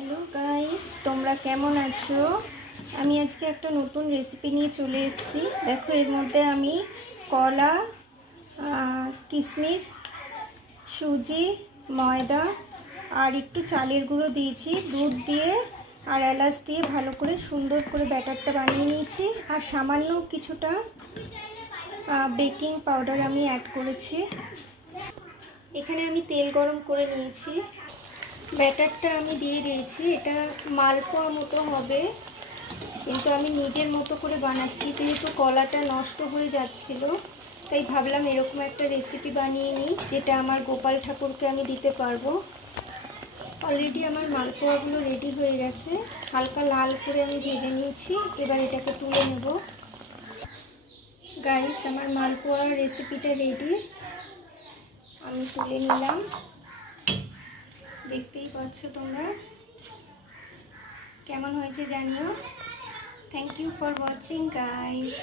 Hello guys, তোমরা কেমন আছো? আমি আজকে একটা নতুন রেসিপি নিয়ে চলে এসেছি। দেখো, এর মধ্যে আমি কলা, কিশমিশ, সুজি, ময়দা আর একটু চালের গুঁড়ো দিয়েছি। দুধ দিয়ে আর এলাচ দিয়ে ভালো করে সুন্দর করে ব্যাটারটা বানিয়ে নিয়েছি। আর সামান্য কিছুটা বেকিং পাউডার আমি অ্যাড করেছি। এখানে আমি তেল গরম করে নিয়েছি। ব্যাটারটা আমি দিয়ে দিয়েছি। এটা মালপোয়া মতো হবে, কিন্তু আমি নিজের মতো করে বানাচ্ছি। যেহেতু কলাটা নষ্ট হয়ে যাচ্ছিল, তাই ভাবলাম এরকম একটা রেসিপি বানিয়ে নিই, যেটা আমার গোপাল ঠাকুরকে আমি দিতে পারবো। অলরেডি আমার মালপোয়াগুলো রেডি হয়ে গেছে। হালকা লাল করে আমি ভেজে নিয়েছি। এবার এটাকে তুলে নেব। গাইস, আমার মালপোয়ার রেসিপিটা রেডি। আমি তুলে নিলাম। দেখতেই পাচ্ছ তোমরা। কেমন হয়েছে জানিও। Thank you for watching guys.